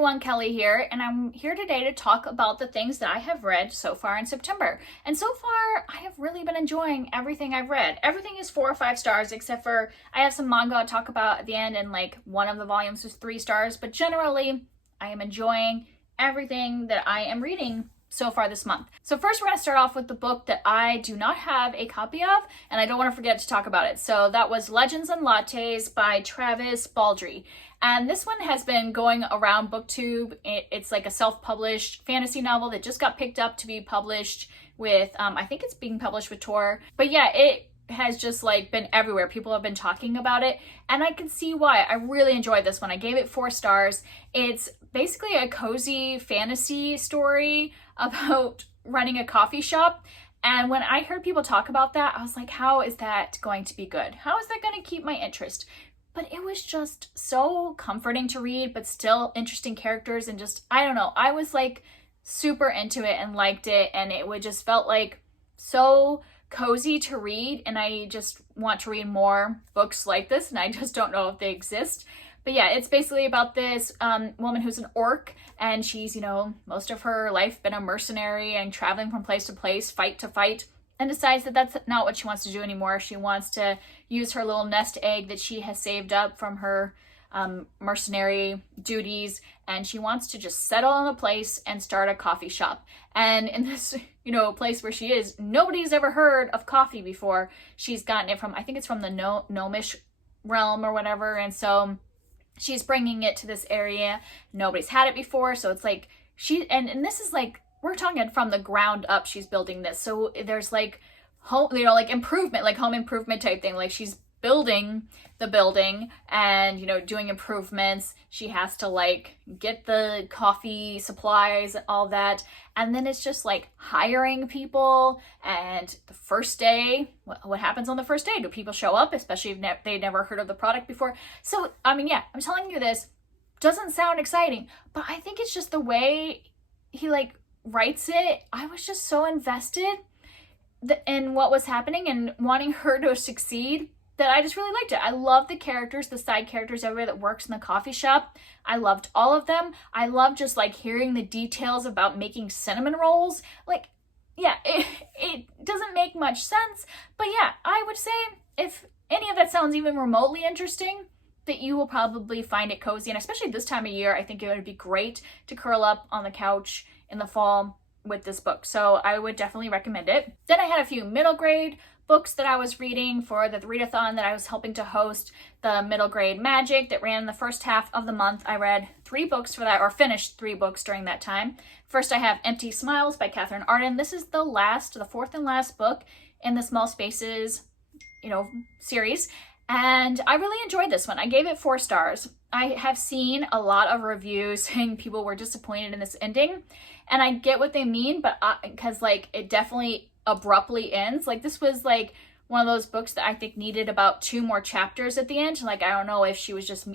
everyone, Kelly here, and I'm here today to talk about the things that I have read so far in September. And so far, I have really been enjoying everything I've read. Everything is 4 or 5 stars, except for I have some manga I'll talk about at the end, and like one of the volumes was 3 stars, but generally, I am enjoying everything that I am reading so far this month. So first we're going to start off with the book that I do not have a copy of, and I don't want to forget to talk about it. So that was Legends and Lattes by Travis Baldree. And this one has been going around BookTube. It's like a self-published fantasy novel that just got picked up to be published with, I think it's being published with Tor. But yeah, it has just like been everywhere. People have been talking about it, and I can see why. I really enjoyed this one. I gave it 4 stars. It's basically a cozy fantasy story about running a coffee shop. And when I heard people talk about that, I was like, how is that going to be good? How is that going to keep my interest? But it was just so comforting to read, but still interesting characters, and just, I don't know, I was like super into it and liked it, and it would just felt like so cozy to read, and I just want to read more books like this, and I just don't know if they exist. But yeah, it's basically about this woman who's an orc, and she's, you know, most of her life been a mercenary and traveling from place to place, fight to fight, and decides that that's not what she wants to do anymore. She wants to use her little nest egg that she has saved up from her mercenary duties, and she wants to just settle in a place and start a coffee shop. And in this, you know, place where she is, nobody's ever heard of coffee before. She's gotten it from, I think it's from the Gnomish realm or whatever, and so she's bringing it to this area. Nobody's had it before, so it's like and this is like, we're talking from the ground up. She's building this, so there's like home, you know, like improvement, like home improvement type thing. Like she's building the building and, you know, doing improvements. She has to like get the coffee supplies and all that, and then it's just like hiring people. And the first day, what happens on the first day? Do people show up, especially if they never heard of the product before? So I mean, yeah, I'm telling you, this doesn't sound exciting, but I think it's just the way he like writes it. I was just so invested in what was happening and wanting her to succeed that I just really liked it. I love the characters, the side characters, everybody that works in the coffee shop. I loved all of them. I love just like hearing the details about making cinnamon rolls. Like, yeah, it doesn't make much sense, but yeah, I would say if any of that sounds even remotely interesting, that you will probably find it cozy. And especially this time of year, I think it would be great to curl up on the couch in the fall with this book. So I would definitely recommend it. Then I had a few middle grade books that I was reading for the readathon that I was helping to host, the middle grade magic that ran in the first half of the month. I read 3 books for that, or finished 3 books during that time. First, I have Empty Smiles by Katherine Arden. This is the 4th and last book in the Small Spaces, you know, series. And I really enjoyed this one. I gave it 4 stars. I have seen a lot of reviews saying people were disappointed in this ending, and I get what they mean, but because like it definitely abruptly ends. Like this was like one of those books that I think needed about 2 more chapters at the end. Like I don't know if she was just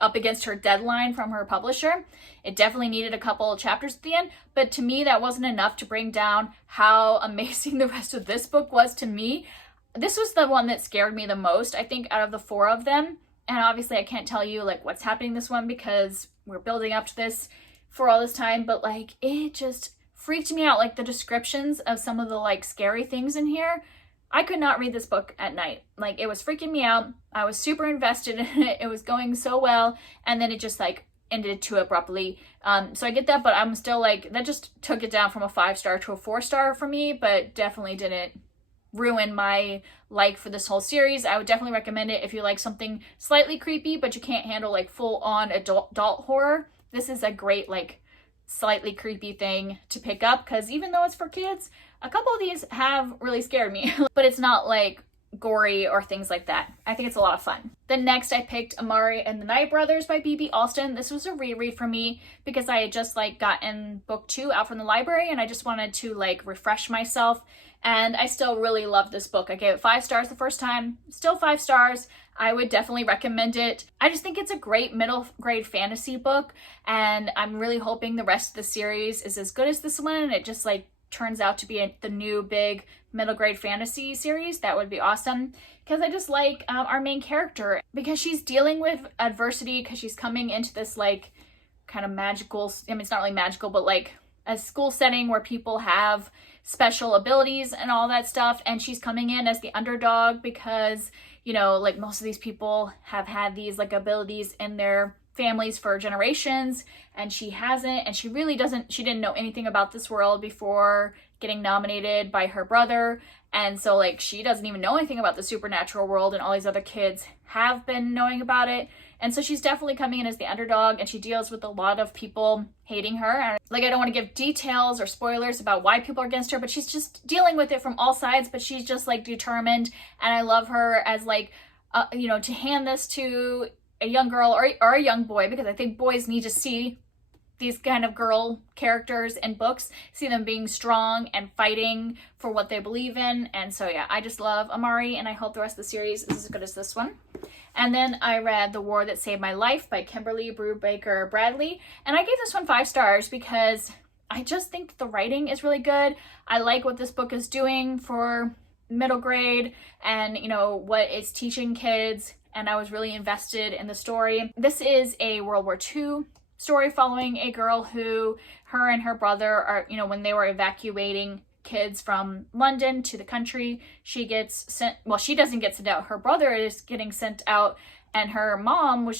up against her deadline from her publisher. It definitely needed a couple of chapters at the end, but to me that wasn't enough to bring down how amazing the rest of this book was to me. This was the one that scared me the most, I think, out of the 4 of them. And obviously I can't tell you like what's happening this one because we're building up to this for all this time, but like it just freaked me out. Like the descriptions of some of the like scary things in here, I could not read this book at night. Like it was freaking me out. I was super invested in it. It was going so well, and then it just like ended too abruptly. So I get that, but I'm still like, that just took it down from a 5-star to a 4-star for me, but definitely didn't ruin my like for this whole series. I would definitely recommend it if you like something slightly creepy, but you can't handle like full-on adult horror. This is a great like slightly creepy thing to pick up, because even though it's for kids, a couple of these have really scared me, but it's not like gory or things like that. I think it's a lot of fun. Then next I picked Amari and the Night Brothers by B.B. Alston. This was a reread for me because I had just like gotten book 2 out from the library, and I just wanted to like refresh myself. And I still really love this book. I gave it 5 stars the first time, still 5 stars. I would definitely recommend it. I just think it's a great middle grade fantasy book, and I'm really hoping the rest of the series is as good as this one, and it just like turns out to be the new big middle grade fantasy series. That would be awesome, because I just like our main character, because she's dealing with adversity, because she's coming into this like kind of magical, I mean, it's not really magical, but like a school setting where people have special abilities and all that stuff. And she's coming in as the underdog because, you know, like most of these people have had these like abilities in their families for generations, and she hasn't, and she really doesn't, she didn't know anything about this world before getting nominated by her brother. And so like she doesn't even know anything about the supernatural world, and all these other kids have been knowing about it. And so she's definitely coming in as the underdog, and she deals with a lot of people hating her. And like, I don't want to give details or spoilers about why people are against her, but she's just dealing with it from all sides, but she's just like determined. And I love her as like, you know, to hand this to a young girl or a young boy, because I think boys need to see these kind of girl characters in books, see them being strong and fighting for what they believe in. And so yeah, I just love Amari, and I hope the rest of the series is as good as this one. And then I read The War That Saved My Life by Kimberly, Brubaker, Bradley, and I gave this one 5 stars because I just think the writing is really good. I like what this book is doing for middle grade, and you know what it's teaching kids, and I was really invested in the story. This is a World War II story following a girl who, her and her brother are, you know, when they were evacuating kids from London to the country, she gets sent, well, she doesn't get sent out, her brother is getting sent out, and her mom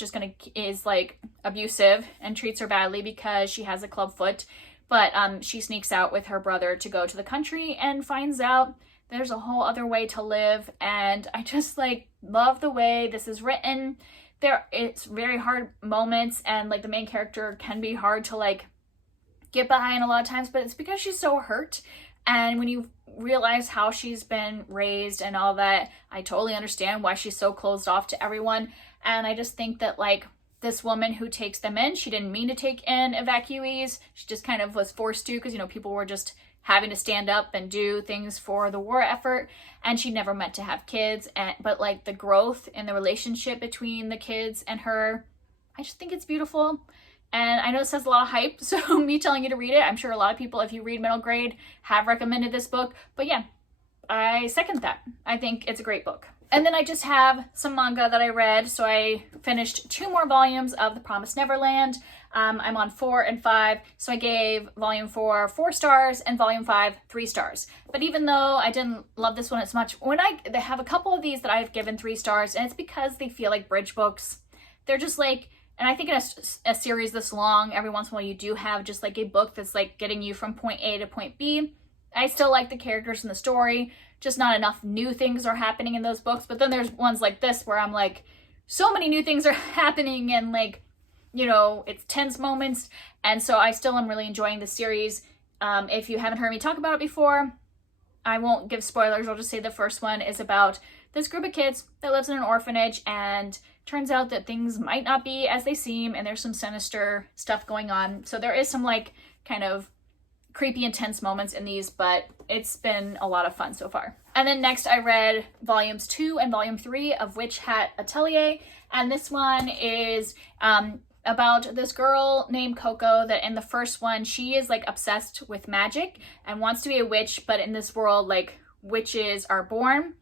is like abusive and treats her badly because she has a club foot. But she sneaks out with her brother to go to the country and finds out there's a whole other way to live. And I just like love the way this is written. It's very hard moments, and like the main character can be hard to like get behind a lot of times, but it's because she's so hurt. And when you realize how she's been raised and all that, I totally understand why she's so closed off to everyone. And I just think that like this woman who takes them in, she didn't mean to take in evacuees. She just kind of was forced to, because, you know, people were just having to stand up and do things for the war effort, and she never meant to have kids. But like the growth in the relationship between the kids and her, I just think it's beautiful. And I know it says a lot of hype, so me telling you to read it, I'm sure a lot of people, if you read middle grade, have recommended this book. But yeah, I second that. I think it's a great book. And then I just have some manga that I read. So I finished 2 more volumes of The Promised Neverland. I'm on 4 and 5. So I gave volume 4 4 stars and volume 5 3 stars. But even though I didn't love this one as much, they have a couple of these that I've given 3 stars, and it's because they feel like bridge books. They're just like, and I think in a series this long, every once in a while you do have just like a book that's like getting you from point A to point B. I still like the characters in the story, just not enough new things are happening in those books. But then there's ones like this where I'm like, so many new things are happening, and like, you know, it's tense moments. And so I still am really enjoying the series. If you haven't heard me talk about it before, I won't give spoilers. I'll just say the first one is about this group of kids that lives in an orphanage, and turns out that things might not be as they seem, and there's some sinister stuff going on. So there is some like kind of creepy, intense moments in these, but it's been a lot of fun so far. And then next I read volumes 2 and volume 3 of Witch Hat Atelier, and this one is about this girl named Coco that in the first one, she is like obsessed with magic and wants to be a witch, but in this world, like witches are born.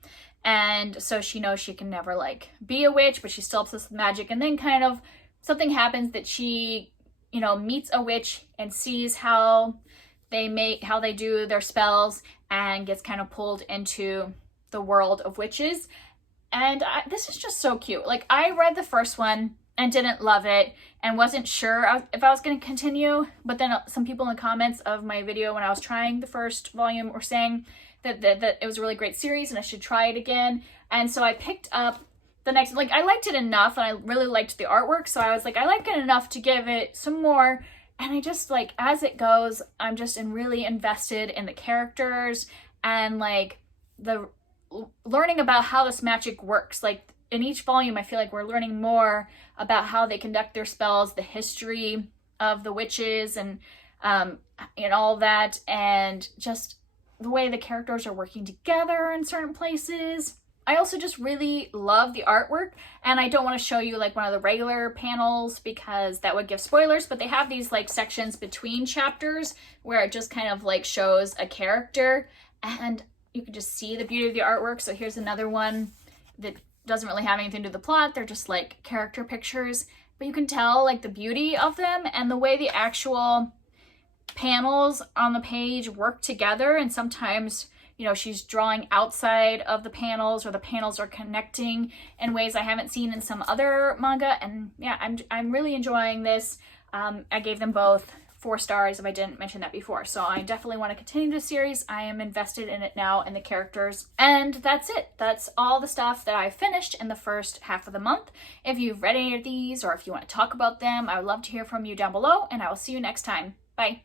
And so she knows she can never like be a witch, but she's still obsessed with magic. And then kind of something happens that she, you know, meets a witch and sees how they do their spells, and gets kind of pulled into the world of witches. And this is just so cute. Like, I read the first one and didn't love it and wasn't sure if I was going to continue, but then some people in the comments of my video when I was trying the first volume were saying that it was a really great series and I should try it again. And so I picked up the next, like, I liked it enough and I really liked the artwork, so I was like, I like it enough to give it some more. And I just, like, as it goes, I'm just really invested in the characters and like the learning about how this magic works. Like, in each volume, I feel like we're learning more about how they conduct their spells, the history of the witches, and all that, and just the way the characters are working together in certain places. I also just really love the artwork, and I don't want to show you like one of the regular panels because that would give spoilers, but they have these like sections between chapters where it just kind of like shows a character, and you can just see the beauty of the artwork. So here's another one that doesn't really have anything to do with the plot. They're just like character pictures, but you can tell like the beauty of them and the way the actual panels on the page work together. And sometimes, you know, she's drawing outside of the panels, or the panels are connecting in ways I haven't seen in some other manga. And yeah, I'm really enjoying this. I gave them both 4 stars if I didn't mention that before. So I definitely want to continue this series. I am invested in it now and the characters. And that's it. That's all the stuff that I finished in the first half of the month. If you've read any of these, or if you want to talk about them, I would love to hear from you down below, and I will see you next time. Bye.